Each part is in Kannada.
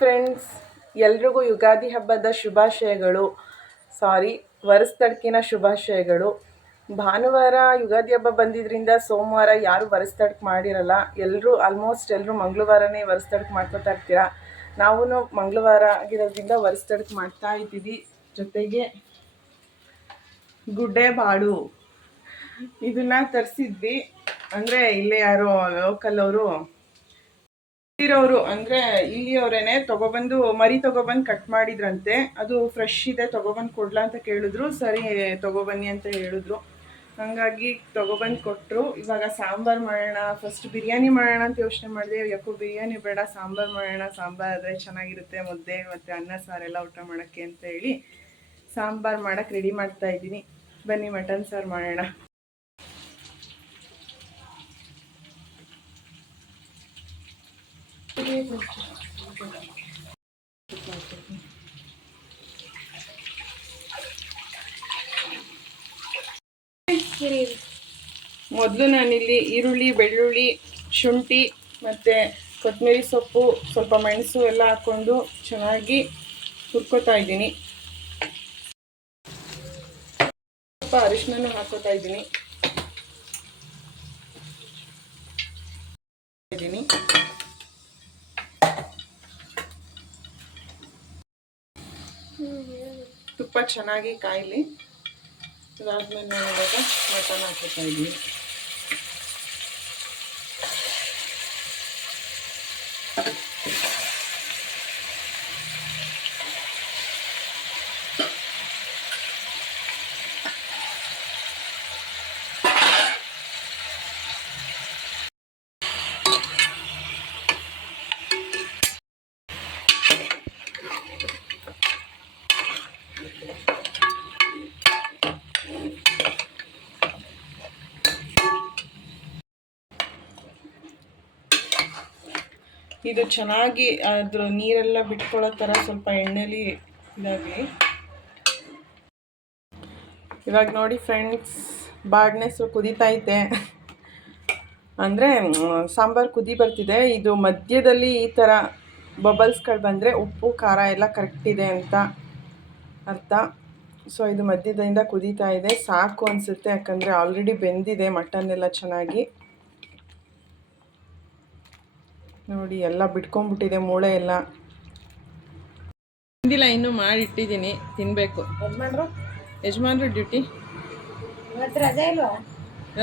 ಫ್ರೆಂಡ್ಸ್ ಎಲ್ರಿಗೂ ಯುಗಾದಿ ಹಬ್ಬದ ಶುಭಾಶಯಗಳು. ಸಾರಿ ವರಸ್ತಡ್ಕಿನ ಶುಭಾಶಯಗಳು. ಭಾನುವಾರ ಯುಗಾದಿ ಹಬ್ಬ ಬಂದಿದ್ರಿಂದ ಸೋಮವಾರ ಯಾರು ವರಸ್ತಡ್ಕ್ ಮಾಡಿರಲ್ಲ. ಎಲ್ಲರೂ ಆಲ್ಮೋಸ್ಟ್ ಎಲ್ಲರೂ ಮಂಗಳವಾರನೇ ವರಸ್ತಡ್ಕ್ ಮಾಡ್ಕೊತಾ ಇರ್ತೀರ? ನಾವು ಮಂಗಳವಾರ ಆಗಿರೋದ್ರಿಂದ ವರಸ್ತಡ್ಕ್ ಮಾಡ್ತಾ ಇದ್ದೀವಿ. ಜೊತೆಗೆ ಗುಡ್ಡೆ ಬಾಡು ಇದನ್ನ ತರಿಸಿದ್ವಿ. ಅಂದರೆ ಇಲ್ಲೇ ಯಾರೋ ಲೋಕಲ್ ಅವರು. ಇರೋರು ಅಂದ್ರೆ ಇಲ್ಲಿಯವರೇನೆ ತಗೊಬಂದು, ಮರಿ ತಗೊಬಂದು ಕಟ್ ಮಾಡಿದ್ರಂತೆ. ಅದು ಫ್ರೆಶ್ ಇದೆ, ತಗೊಬಂದು ಕೊಡ್ಲಾ ಅಂತ ಕೇಳಿದ್ರು. ಸರಿ, ತಗೊಬನ್ನಿ ಅಂತ ಹೇಳಿದ್ರು. ಹಂಗಾಗಿ ತಗೊಬಂದು ಕೊಟ್ಟರು ಇವಾಗ ಸಾಂಬಾರು ಮಾಡೋಣ ಫಸ್ಟ್ ಬಿರಿಯಾನಿ ಮಾಡೋಣ ಅಂತ ಯೋಚನೆ ಮಾಡಿದೆ. ಯಾಕೋ ಬಿರಿಯಾನಿ ಬೇಡ, ಸಾಂಬಾರು ಮಾಡೋಣ, ಸಾಂಬಾರು ಆದರೆ ಚೆನ್ನಾಗಿರುತ್ತೆ, ಮುದ್ದೆ ಮತ್ತು ಅನ್ನ ಸಾರೆಲ್ಲ ಊಟ ಮಾಡೋಕ್ಕೆ ಅಂತ ಹೇಳಿ ಸಾಂಬಾರು ಮಾಡೋಕ್ಕೆ ರೆಡಿ ಮಾಡ್ತಾ ಇದ್ದೀನಿ. ಬನ್ನಿ ಮಟನ್ ಸಾರು ಮಾಡೋಣ. ಮೊದಲು ನಾನಿಲ್ಲಿ ಈರುಳ್ಳಿ, ಬೆಳ್ಳುಳ್ಳಿ, ಶುಂಠಿ ಮತ್ತು ಕೊತ್ತಂಬರಿ ಸೊಪ್ಪು, ಸ್ವಲ್ಪ ಮೆಣಸು ಎಲ್ಲ ಹಾಕ್ಕೊಂಡು ಚೆನ್ನಾಗಿ ಹುರ್ಕೋತಾ ಇದ್ದೀನಿ. ಸ್ವಲ್ಪ ಅರಿಶಿನೂ ಹಾಕೋತಾ ಇದ್ದೀನಿ. ಚೆನ್ನಾಗಿ ಕಾಯಲಿ. ಅದಾದ್ಮೇಲೆ ನಾನು ಇವಾಗ ಮಟನ್ ಹಾಕೋತಾ ಇದ್ದೀನಿ ಇದು ಚೆನ್ನಾಗಿ ಅದ್ರ ನೀರೆಲ್ಲ ಬಿಟ್ಕೊಳ್ಳೋ ಥರ ಸ್ವಲ್ಪ ಎಣ್ಣೆಲಿ ಇದಾಗಲಿ ಇವಾಗ ನೋಡಿ ಫ್ರೆಂಡ್ಸ್ ಬಾಡ್ನೆಸು ಕುದೀತೈತೆ ಅಂದರೆ ಸಾಂಬಾರು ಕುದಿ ಬರ್ತಿದೆ. ಇದು ಮಧ್ಯದಲ್ಲಿ ಈ ಥರ ಬಬಲ್ಸ್ಗಳು ಬಂದರೆ ಉಪ್ಪು, ಖಾರ ಎಲ್ಲ ಕರೆಕ್ಟ್ ಇದೆ ಅಂತ ಅರ್ಥ. ಸೊ ಇದು ಮಧ್ಯದಿಂದ ಕುದೀತಾ ಇದೆ. ಸಾಕು ಅನಿಸುತ್ತೆ ಯಾಕಂದರೆ ಆಲ್ರೆಡಿ ಬೆಂದಿದೆ ಮಟನ್ ಎಲ್ಲ ಚೆನ್ನಾಗಿ. ನೋಡಿ ಎಲ್ಲ ಬಿಟ್ಕೊಂಡ್ಬಿಟ್ಟಿದೆ ಮೂಳೆ ಎಲ್ಲ. ತಿಂದಿಲ್ಲ ಇನ್ನೂ ಮಾಡಿಟ್ಟಿದ್ದೀನಿ ತಿನ್ಬೇಕು. ತಿನ್ನಬೇಕು ಯಜಮಾನ್ರು ಡ್ಯೂಟಿ ರಜೆ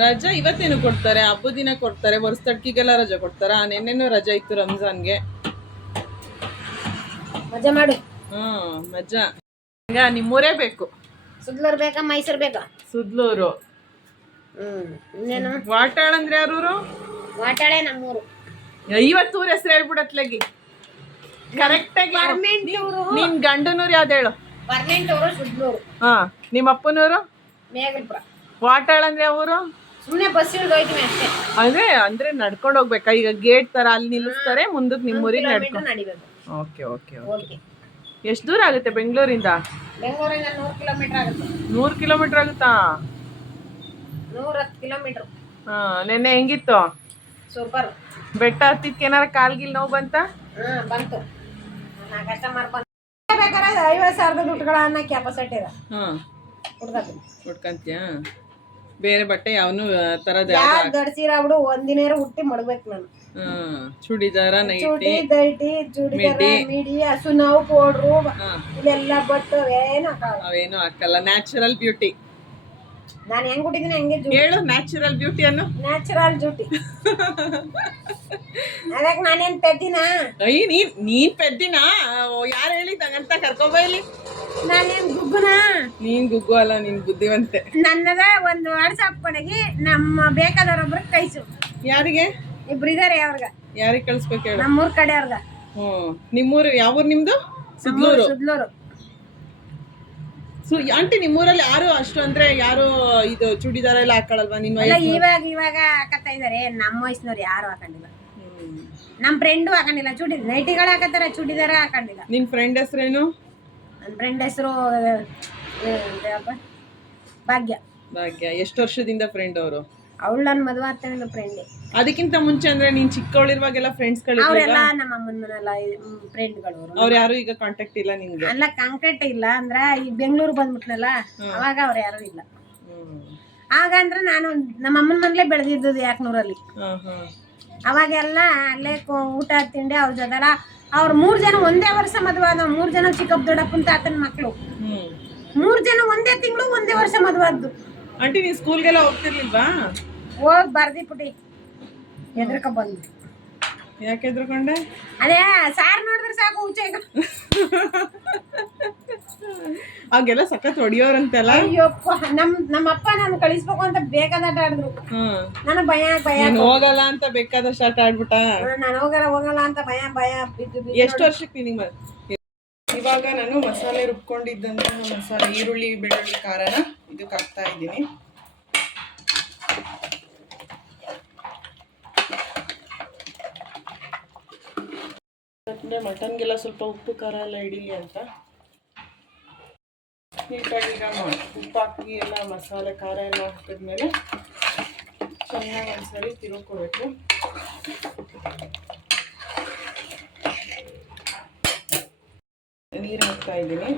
ರಜಾ ಇವತ್ತೇನು ಕೊಡ್ತಾರೆ? ಹಬ್ಬದ ದಿನ ಕೊಡ್ತಾರೆ ವರ್ಷದಡ್ಕಿಗೆಲ್ಲ ರಜಾ ಕೊಡ್ತಾರ? ನೆನ್ನೆನೂ ರಜಾ ಇತ್ತು ರಂಜಾನ್ಗೆ. ಮಜಾ ಮಾಡು. ಹ್ಮ್ ಮಜಾ. ಈಗ ನಿಮ್ಮೂರೇ ಬೇಕು. ಸುದ್ಲೂರು ಬೇಕಾ ಮೈಸೂರು ಬೇಕಾ? ಸುದ್ಲೂರು. ಹ್ಮ್ ಇನ್ನೇನು? ವಾಟಾಳ್ ಅಂದ್ರೆ ಯಾರೂರು? ವಾಟಾಳೆ ನಮ್ಮೂರು. ಐವತ್ತೂರ್ ಹೆಸರು ಹೇಳ್ಬಿಡತ್ಲಾಗಿ ಕರೆಕ್ಟ್ ಆಗಿ ಊರು ನಿನ್ ಗಂಡನೂರು ಯಾವ್ದು ಹೇಳು? ಊರು ಹಾ ನಿಮ್ಮ ಅಪ್ಪನೂರು? ವಾಟಾಳ್ ಅಂದ್ರೆ ಊರು ಅಷ್ಟೇ. ಅಂದ್ರೆ ಅಂದ್ರೆ ನಡ್ಕೊಂಡು ಹೋಗ್ಬೇಕಾ? ಈಗ ಗೇಟ್ ತರ ಅಲ್ಲಿ ನಿಲ್ಲಿಸ್ತಾರೆ ಮುಂದಕ್ಕೆ ನಿಮ್ಮ ಊರಿಗೆ ನಡ್ಕೊಂಡು ಓಕೆ ಓಕೆ ಓಕೆ ಎಷ್ಟು ದೂರ ಆಗುತ್ತೆ ಬೆಂಗಳೂರಿಂದ? ಬೆಂಗಳೂರಿಂದ ನೂರು ಕಿಲೋಮೀಟರ್ ಆಗುತ್ತೆ. ನೂರು ಕಿಲೋಮೀಟರ್ ಆಗುತ್ತಾ? ನೂರ ಕಿಲೋಮೀಟರ್ ಹಾ ನೆನ್ನೆ ಹೆಂಗಿತ್ತು? ಸೂಪರ್. ಬೆಟ್ಟ ಹತ್ತಿದ್ಕೆ ಏನಾರ ಕಾಲ್ಗಿಲ್ ನೋವು ಬಂತ? ಹಾ ಬಂತು. ನಾ ಕಸ್ಟಮರ್ ಬಂತು ಬೇಕಾದ್ರೆ ಐವತ್ತು ಸಾವಿರದ ಉಟ್ಕೊಳ ಅನ್ನೋ ಕೆಪಾಸಿಟಿ ಇದೆ. ಹಾ. ಹುಡ್ಗಕ್ಕೆ ಉಟ್ಕಂತೀಯ? ಬೇರೆ ಬಟ್ಟೆ ಯಾವನು ತರದ ಯಾವ ಗಡ್ಸಿರ ಬಿಡು ಒಂದಿನೇರ ಹುಟ್ಟಿ ಮಡ್ಬೇಕು ನಾನು. ಹಾ ಚೂಡಿದಾರ ನೈಟಿ ಚೂಟಿ ದೈಟಿ ಚೂಡಿದಾರ ಮಿಡಿ. ಹಸು ನೋವು ಪೌಡ್ರು ಹಾ. ಇಲ್ಲೆಲ್ಲ ಬಟ್ಟು ಏನು ಅವೇನು ಹಾಕಲ್ಲ. ನ್ಯಾಚುರಲ್ ಬ್ಯೂಟಿ ನಾನು ಹೆಂಗ್ ಹುಟ್ಟಿದೀನಿ ಹಂಗೆ ಹೇಳು ನ್ಯಾಚುರಲ್ ಬ್ಯೂಟಿ ಅನ್ನು. ನ್ಯಾಚುರಲ್ ಬ್ಯೂಟಿ ಅದಕ್ಕೆ ನಾನೇನ್ ಪೆದ್ದಿನ? ಅಯ್ಯ ನೀನ್ ನೀನ್ ಪೆದ್ದಿನ? ಯಾರು ಹೇಳಿದಂಗಂತ ಕರ್ಕೊಬೈಲಿ ನಾನೇನ್ ಗುಗ್ಗುನ? ನೀನ್ ಗುಗ್ಗು ಅಲ್ಲ ನೀನ್ ಬುದ್ಧಿವಂತೆ. ನನ್ನದ ಒಂದು ವಾಟ್ಸಪ್ ಕೊಡಗಿ ನಮ್ಮ ಬೇಕಾದವ್ರೊಬ್ರು ಕಳಿಸು. ಯಾರಿಗೆ? ಇಬ್ರು ಇದಾರೆ ಅವ್ರಗ. ಯಾರಿಗೆ ಕಳಿಸ್ಬೇಕು ಹೇಳು. ನಮ್ಮೂರ್ ಕಡೆ ಅವ್ರಗ ಹ್ಮ್. ನಿಮ್ಮೂರು ಯಾವ ಊರು ನಿಮ್ದು ಸುದ್ಲೂರು. ಸುದ್ಲೂರು. ಸೊ ಆಂಟಿ ನಿಮ್ಮೂರಲ್ಲಿ ಯಾರು ಅಷ್ಟು ಅಂದ್ರೆ ಯಾರು ಇದು ಚೂಡಿದಾರ ಎಲ್ಲ ಹಾಕೊಳ್ಳಲ್ವಾ ನಿಮ್ಮ ಅಲ್ಲ ವಯಸ್ಸು? ಇವಾಗ ಇವಾಗ ಹಾಕತ್ತಾ ಇದಾರೆ. ನಮ್ಮ ವಯಸ್ಸಿನವ್ರು ಯಾರು ಹಾಕೊಂಡಿಲ್ಲ. ಹ್ಮ್. ನಮ್ ಫ್ರೆಂಡು ಹಾಕೊಂಡಿಲ್ಲ. ಚೂಡಿ ನೈಟಿಗಳು ಹಾಕತ್ತಾರ ಚೂಡಿದಾರ ಹಾಕೊಂಡಿಲ್ಲ. ನಿನ್ ಫ್ರೆಂಡ್ ಹೆಸರೇನು? ನನ್ನ ಫ್ರೆಂಡ್ ಹೆಸರು ಭಾಗ್ಯ. ಭಾಗ್ಯ. ಎಷ್ಟು ವರ್ಷದಿಂದ ಫ್ರೆಂಡ್ ಅವರು? ಅವಳು ನನ್ನ ಮದುವೆ ಆಗ್ತಾನೆ ಫ್ರೆಂಡ್ ಅದಕ್ಕಿಂತ ಮುಂಚೆ ಅಂದ್ರೆ ನೀನ್ ಚಿಕ್ಕವಳಿರುವಾಗೆಲ್ಲ ಫ್ರೆಂಡ್ಸ್ಗಳು ಅವರೆಲ್ಲ ನಮ್ಮ ಅಮ್ಮನ ಮನೆಲ್ಲ ಫ್ರೆಂಡ್ಗಳು ಅವ್ರು ಯಾರು ಈಗ ಕಾಂಟ್ಯಾಕ್ಟ್ ಇಲ್ಲ ನಿನ್ಗೆ ಅಲ್ಲ ಕಾಂಕ್ರೀಟ್ ಇಲ್ಲ ಅಂದ್ರ ಈ ಬೆಂಗಳೂರು ಬಂದ್ಬಿಟ್ನಲ್ಲ ಅವಾಗ ಅವ್ರು ಯಾರು ಇಲ್ಲ. ಹಾಗಂದ್ರೆ ಆಗ ಅಂದ್ರೆ ನಾನು ನಮ್ಮ ಅಮ್ಮನ ಮನೇಲೆ ಬೆಳೆದಿದ್ದು ಯಾಕನೂರಲ್ಲಿ. ಅವಾಗೆಲ್ಲ ಅಲ್ಲೇ ಊಟ ತಿಂಡಿ ಅವ್ರ ಜೊತೆಲ್ಲ ಅವ್ರ ಮೂರ್ ಜನ ಒಂದೇ ವರ್ಷ ಮದುವೆ ಆದ ಮೂರ್ ಜನ ಚಿಕ್ಕಪ್ಪ ದೊಡ್ಡಪ್ಪನ ತಾತನ ಮಕ್ಕಳು ಮೂರ್ ಜನ ಒಂದೇ ತಿಂಗಳು ಒಂದೇ ವರ್ಷ ಮದುವಾದ್ದು ಆಂಟಿ ನೀವು ಸ್ಕೂಲ್ಗೆಲ್ಲ ಹೋಗ್ತಿರ್ಲಿಲ್ವಾ? ಹೋಗ್ ಬರ್ದಿ ಪುಟಿ ಎದ್ರಕ ಬಂದು ಯಾಕೆ ಎದ್ರುಕೊಂಡೆ? ಅದೇ ಸಾರ್ ನೋಡಿದ್ರೆ ಸಾಕು ಹುಚ್ಚ ಈಗ ಆಗೆಲ್ಲ ಸಖತ್ ಹೊಡಿಯೋರಂತೆಲ್ಲ? ಅಯ್ಯಪ್ಪ ನಮ್ ನಮ್ಮಪ್ಪ ನಾನು ಕಳಿಸ್ಬೇಕು ಅಂತ ಬೇಕಾದಟ ಆಡಿದ್ರು. ನನಗ್ ಭಯ ಭಯ. ಹೋಗಲ್ಲ ಅಂತ ಬೇಕಾದಷ್ಟು ಆಟ ಆಡ್ಬಿಟ್ಟ? ನಾನು ಹೋಗಲ್ಲ ಹೋಗಲ್ಲ ಅಂತ ಭಯ ಭಯ ಬಿದ್ದು ಬಿದ್ದು ಎಷ್ಟು ವರ್ಷಕ್ಕೆ ನಿನಗೆ ಇವಾಗ ನಾನು ಮಸಾಲೆ ರುಬ್ಕೊಂಡಿದ್ದಂತಹ ಮಸಾಲೆ ಈರುಳ್ಳಿ ಬೆಳ್ಳುಳ್ಳಿ ಖಾರನ ಇದಕ್ಕೆ ಹಾಕ್ತಾ ಇದ್ದೀನಿ. ಯಾಕಂದ್ರೆ ಮಟನ್ಗೆಲ್ಲ ಸ್ವಲ್ಪ ಉಪ್ಪು, ಖಾರ ಎಲ್ಲ ಇಡೀಲಿ ಅಂತ. ನೀಟಾಗಿ ಈಗ ನೋಡಿ ಉಪ್ಪು ಹಾಕಿ ಎಲ್ಲ, ಮಸಾಲೆ, ಖಾರ ಎಲ್ಲ ಹಾಕಿದ್ಮೇಲೆ ಚೆನ್ನಾಗಿ ಒಂದ್ಸರಿ ತಿರುಗ್ಕೋಬೇಕು. ನೀರು ಹಾಕ್ತಾ ಇದ್ದೀನಿ.